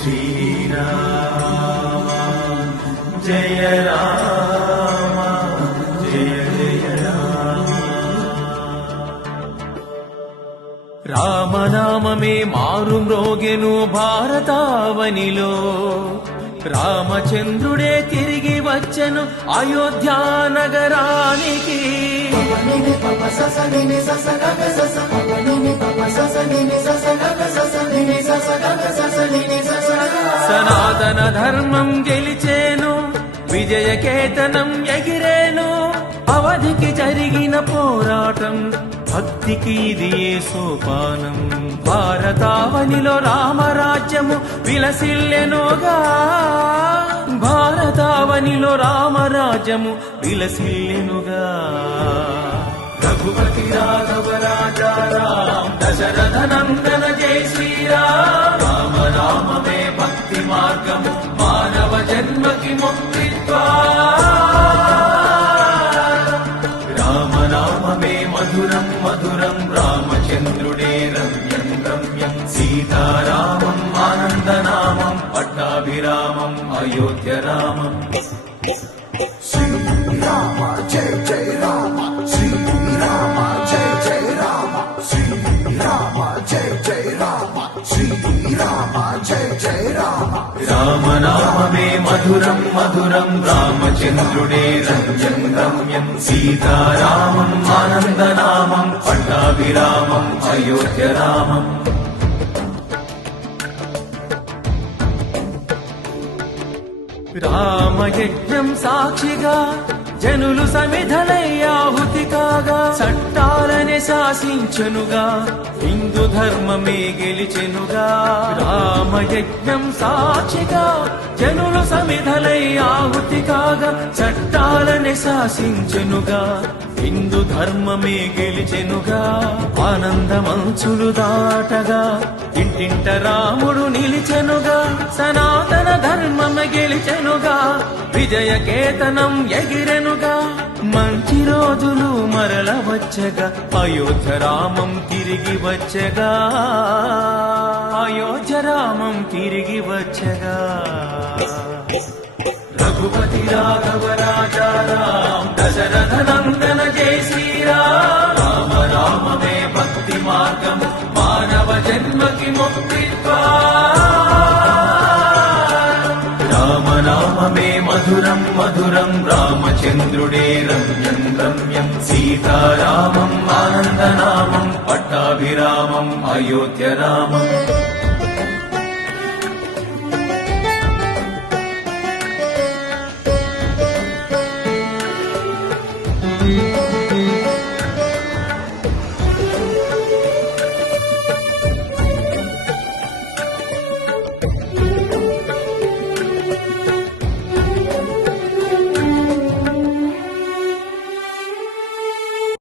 శ్రీరామ జయ రామ జయ జయ రామ. రామనామమే మారు మ్రోగెను భారతావనిలో, రామచంద్రుడే తిరిగి వచ్చెను అయోధ్యా నగరానికి. సనాతన ధర్మం గెలిచేను, విజయకేతనం ఎగిరేను. అవధికి జరిగిన పోరాటం భక్తికి ఇది ఏ సోపానం. భారతావనిలో రామరాజ్యము విలసిల్లెనుగా, భారతావనిలో రామరాజ్యము విలసిల్లెనుగా. రఘుపతి రాఘవ రాజా రామ దశరథ నందన జై శ్రీరామ. రామ రామమే భక్తి మార్గము, మానవ జన్మకి ముక్తిత్వా. రామ నామమే మధురం మధురం, రామచంద్రుడే రమ్యం రమ్యం. సీతారామం ఆనందనామం, పట్టాభిరామం అయోధ్య రామం. శ్రీరామ జయ జయ రామ, శ్రీరామ జయ జయ రామ, శ్రీరామ జయ జయ రామ, శ్రీరామ జయ జయ రామ. రామనామమే మధురం మధురం, రామచంద్రుడే రమ్యం రమ్యం. సీతారామం ఆనందనామం, పట్టాభిరామం అయోధ్య రామం. రామయజ్ఞం సాక్షిగా జనులు సమిధలై ఆహుతి కాగా, చట్టాలనే శాసించెనుగా, హిందూ ధర్మమే గెలిచెనుగా. రామయజ్ఞం సాక్షిగా జనులు సమిధలై ఆహుతి కాగా, చట్టాలనే శాసించెనుగా, హిందూ ధర్మమే గెలిచెనుగా. ఆనందమంచులు దాటగా ఇంటింట రాముడు నిలిచెనుగా, సనాతన ధర్మమే గెలిచెనుగా, విజయకేతనం ఎగిరెనుగా. మంచి రోజులు మరల వచ్చగా, అయోధ్య రామం తిరిగి వచ్చగా, అయోధ్య రామం తిరిగి వచ్చగా. రఘుపతి రాఘవ రాజా రామ దశరథ నందన జై శ్రీరామ. రామ రామమే భక్తి మార్గము, మానవ జన్మకి ముక్తిత్వా. రామనామమే మధురం మధురం, రామచంద్రుడే రమ్యం రమ్యం. సీతారామం ఆనందనామం, పట్టాభిరామం అయోధ్య రామం.